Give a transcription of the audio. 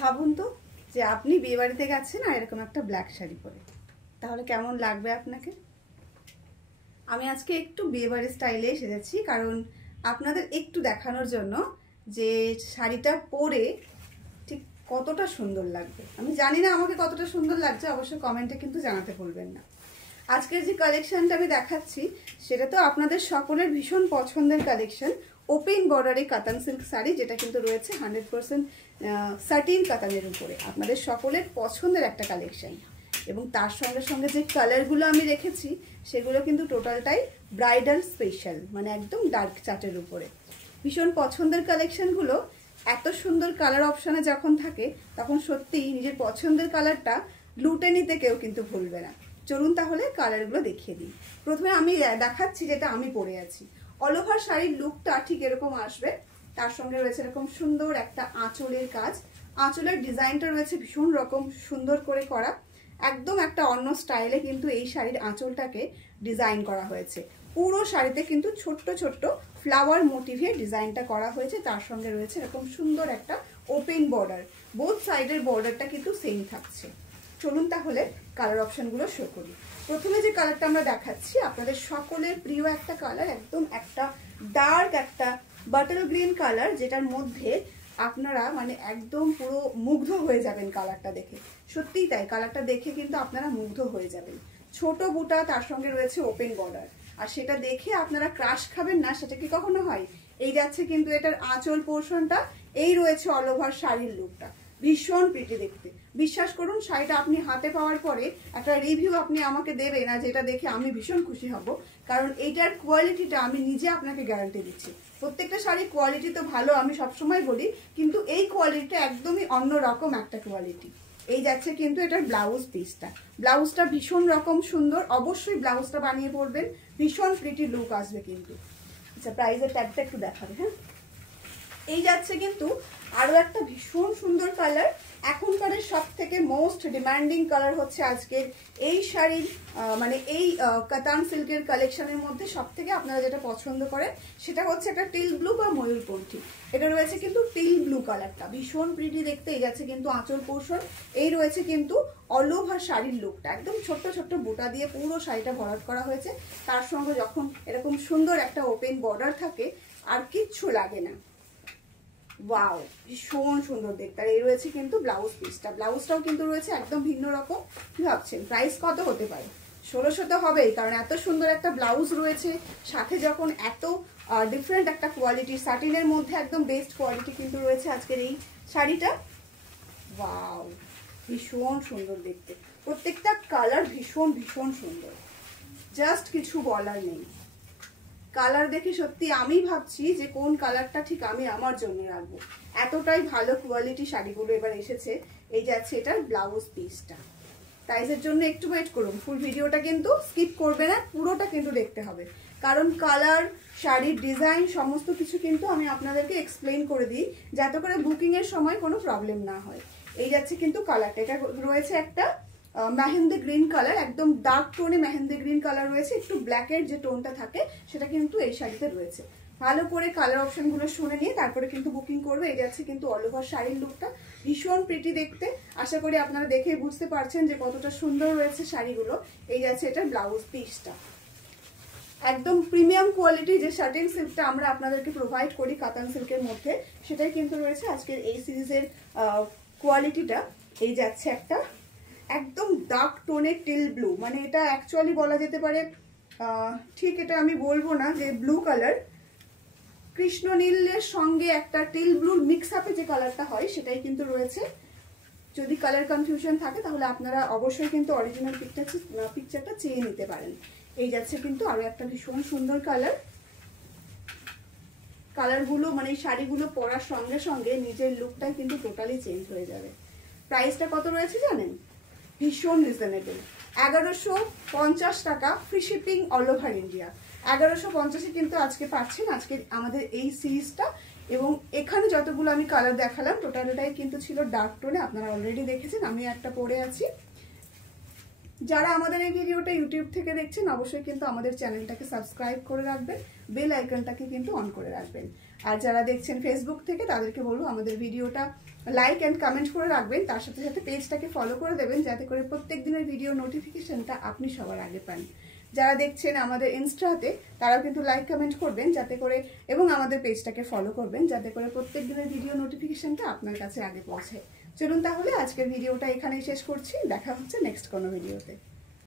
ভাবুন তো যে আপনি বিয়ে বাড়িতে গেছেন আর এরকম একটা ব্ল্যাক শাড়ি পরে, তাহলে কেমন লাগবে আপনাকে? আমি আজকে একটু বিয়ে বাড়ির স্টাইলে সেজেছি, কারণ আপনাদের একটু দেখানোর জন্য যে শাড়িটা পরে ঠিক কতটা সুন্দর লাগবে। আমি জানি না আমাকে কতটা সুন্দর লাগছে, অবশ্যই কমেন্টে কিন্তু জানাতে ভুলবেন না। আজকের যে কালেকশনটা আমি দেখাচ্ছি সেটা তো আপনাদের সকলের ভীষণ পছন্দের কালেকশন, ওপেন বর্ডারে কাতান সিল্ক শাড়ি, যেটা কিন্তু রয়েছে 100% সাটিন কাতানের উপরে। আপনাদের সকলের পছন্দের একটা কালেকশন, এবং তার সঙ্গে সঙ্গে যে কালারগুলো আমি রেখেছি সেগুলো কিন্তু টোটালটাই ব্রাইডাল স্পেশাল, মানে একদম ডার্ক চার্টের উপরে। ভীষণ পছন্দের কালেকশনগুলো এত সুন্দর কালার অপশানে যখন থাকে তখন সত্যিই নিজের পছন্দের কালারটা লুটে নিতে কেউ কিন্তু ভুলবে না। চলুন তাহলে কালারগুলো দেখিয়ে দিই। প্রথমে আমি দেখাচ্ছি যেটা আমি পরে আছি। অল ওভার শাড়ির লুকটা ঠিক এরকম আসবে, তার সঙ্গে রয়েছে এরকম সুন্দর একটা আঁচলের কাজ। আঁচলের ডিজাইনটা রয়েছে ভীষণ রকম সুন্দর করে করা, একদম একটা অন্য স্টাইলে কিন্তু এই শাড়ির আঁচলটাকে ডিজাইন করা হয়েছে। পুরো শাড়িতে কিন্তু ছোট্ট ছোট্ট ফ্লাওয়ার মোটিভে ডিজাইনটা করা হয়েছে, তার সঙ্গে রয়েছে এরকম সুন্দর একটা ওপেন বর্ডার। বোথ সাইডের বর্ডারটা কিন্তু সেম থাকছে। চলুন তাহলে কালার অপশনগুলো শো করি। প্রথমে যে কালারটা আমরা দেখাচ্ছি আপনাদের সকলের প্রিয় একটা কালার, একদম একটা ডার্ক একটা বাটল গ্রিন কালার, যেটার মধ্যে আপনারা মানে একদম পুরো মুগ্ধ হয়ে যাবেন কালারটা দেখে। সত্যিই তাই, কালারটা দেখে কিন্তু আপনারা মুগ্ধ হয়ে যাবেন। ছোট বুটা, তার সঙ্গে রয়েছে ওপেন বর্ডার, আর সেটা দেখে আপনারা ক্রাশ খাবেন না, সেটা কি কখনো হয়? এই যাচ্ছে কিন্তু এটার আঁচল পোর্শনটা, এই রয়েছে অল ওভার শাড়ির লুকটা, ভীষণ প্রিটি দেখতে। বিশ্বাস করুন, শাড়িটা আপনি হাতে পাওয়ার পরে একটা রিভিউ আপনি আমাকে দেবেন, না যেটা দেখে আমি ভীষণ খুশি হব, কারণ এইটার কোয়ালিটিটা আমি নিজে আপনাকে গ্যারান্টি দিচ্ছি। প্রত্যেকটা শাড়ির কোয়ালিটি তো ভালো, আমি সবসময় বলি, কিন্তু এই কোয়ালিটিটা একদমই অন্যরকম একটা কোয়ালিটি। এই যাচ্ছে কিন্তু এটার ব্লাউজ পিসটা, ব্লাউজটা ভীষণ রকম সুন্দর, অবশ্যই ব্লাউজটা বানিয়ে পরবেন, ভীষণ প্রিটি লুক আসবে কিন্তু। আচ্ছা, প্রাইসের ট্যাগটা একটু দেখাবে। হ্যাঁ, এই যাচ্ছে কিন্তু আরো একটা ভীষণ সুন্দর কালার। এখনকারের সব থেকে মোস্ট ডিমান্ডিং কালার হচ্ছে আজকের এই শাড়ির মানে এই কাতান সিল্কের কালেকশনের মধ্যে সব থেকে আপনারা যেটা পছন্দ করেন সেটা হচ্ছে একটা টিল ব্লু বা ময়ূরপন্থী। এটা রয়েছে কিন্তু টিল ব্লু কালারটা, ভীষণ প্রিটি দেখতে। এই যাচ্ছে কিন্তু আঁচল পোর্শন, এই রয়েছে কিন্তু অল ওভার শাড়ির লুকটা, একদম ছোট্ট ছোট্ট বুটা দিয়ে পুরো শাড়িটা ভরাট করা হয়েছে। তার সঙ্গে যখন এরকম সুন্দর একটা ওপেন বর্ডার থাকে আর কিচ্ছু লাগে না। ওয়াও, ভীষণ সুন্দর দেখতে। আর এই রয়েছে কিন্তু ব্লাউজ পিসটা, ব্লাউজটাও কিন্তু রয়েছে একদম ভিন্ন রকম। কি ভাবছেন প্রাইস কত হতে পারে? 1600 তো হবেই, কারণ এত সুন্দর একটা ব্লাউজ রয়েছে, সাথে যখন এত ডিফারেন্ট একটা কোয়ালিটি, সাটিনের মধ্যে একদম বেস্ট কোয়ালিটি কিন্তু রয়েছে আজকের এই শাড়িটা। ওয়াও, ভীষণ সুন্দর দেখতে, প্রত্যেকটা কালার ভীষণ ভীষণ সুন্দর, জাস্ট কিছু বলার নেই। কালার দেখে সত্যি আমি ভাবছি যে কোন কালারটা ঠিক আমি আমার জন্য রাখবো, এতটাই ভালো কোয়ালিটি শাড়িগুলো এবার এসেছে। এই যাচ্ছে এটার ব্লাউজ পিসটা। প্রাইসের জন্য একটু ওয়েট করুন, ফুল ভিডিওটা কিন্তু স্কিপ করবে না, পুরোটা কিন্তু দেখতে হবে, কারণ কালার, শাড়ির ডিজাইন সমস্ত কিছু কিন্তু আমি আপনাদেরকে এক্সপ্লেন করে দিই, যাতে করে বুকিংয়ের সময় কোনো প্রবলেম না হয়। এই যাচ্ছে কিন্তু কালারটা, এটা রয়েছে একটা মেহেন্দি গ্রিন কালার, একদম ডার্ক টোনে মেহেন্দি গ্রিন কালার রয়েছে, একটু ব্ল্যাকের যে টোনটা থাকে সেটা কিন্তু এই শাড়িতে রয়েছে। ভালো করে কালার অপশনগুলো শুনে নিয়ে তারপরে কিন্তু বুকিং করবে। এই যাচ্ছে কিন্তু অল ওভার শাড়ির লুকটা, ভীষণ প্রিটি দেখতে। আশা করি আপনারা দেখেই বুঝতে পারছেন যে কতটা সুন্দর রয়েছে শাড়িগুলো। এই যাচ্ছে এটার ব্লাউজ পিসটা, একদম প্রিমিয়াম কোয়ালিটি যে সাটিন সিল্কটা আমরা আপনাদেরকে প্রোভাইড করি কাতান সিল্কের মধ্যে, সেটাই কিন্তু রয়েছে আজকের এই সিরিজের কোয়ালিটিটা। এই যাচ্ছে একটা একদম ডার্ক টোনের টিল ব্লু, মানে এটা অ্যাকচুয়ালি বলা যেতে পারে, ঠিক এটা আমি বলবো না যে ব্লু কালার, কৃষ্ণ নীলের সঙ্গে একটা টিল ব্লুর মিক্স আপে যে কালারটা হয় সেটাই কিন্তু রয়েছে। যদি কালার কনফিউশন থাকে তাহলে আপনারা অবশ্যই কিন্তু অরিজিনাল পিকচারটা চেয়ে নিতে পারেন। এই যাচ্ছে কিন্তু আরো একটা ভীষণ সুন্দর কালার। কালারগুলো মানে এই শাড়িগুলো পরার সঙ্গে সঙ্গে নিজের লুকটাই কিন্তু টোটালি চেঞ্জ হয়ে যাবে। প্রাইসটা কত রয়েছে জানেন? ভীষণ রিজনেবল, 1150 টাকা, free shipping all over India. 1150-এ কিন্তু আজকে পাচ্ছেন আজকে আমাদের এই সিরিজটা। এবং এখানে যতগুলো আমি কালার দেখালাম টোটালটাই কিন্তু ছিল ডার্ক টোনে, আপনারা অলরেডি দেখেছেন, আমি একটা পরে আছি। যারা আমাদের এই ভিডিওটা ইউটিউব থেকে দেখছেন অবশ্যই কিন্তু আমাদের চ্যানেলটাকে সাবস্ক্রাইব করে রাখবেন, বেল আইকনটাকে কিন্তু অন করে রাখবেন। আর যারা দেখছেন ফেসবুক থেকে তাদেরকে বলবো আমাদের ভিডিওটা লাইক অ্যান্ড কমেন্ট করে রাখবেন, তার সাথে সাথে পেজটাকে ফলো করে দেবেন, যাতে করে প্রত্যেক দিনের ভিডিও নোটিফিকেশনটা আপনি সবার আগে পান। যারা দেখছেন আমাদের ইনস্টাতে তারাও কিন্তু লাইক কমেন্ট করবেন যাতে করে, এবং আমাদের পেজটাকে ফলো করবেন যাতে করে প্রত্যেক দিনের ভিডিও নোটিফিকেশনটা আপনার কাছে আগে পৌঁছে। চলুন তাহলে আজকের ভিডিওটা এখানেই শেষ করছি, দেখা হচ্ছে নেক্সট কোনো ভিডিওতে।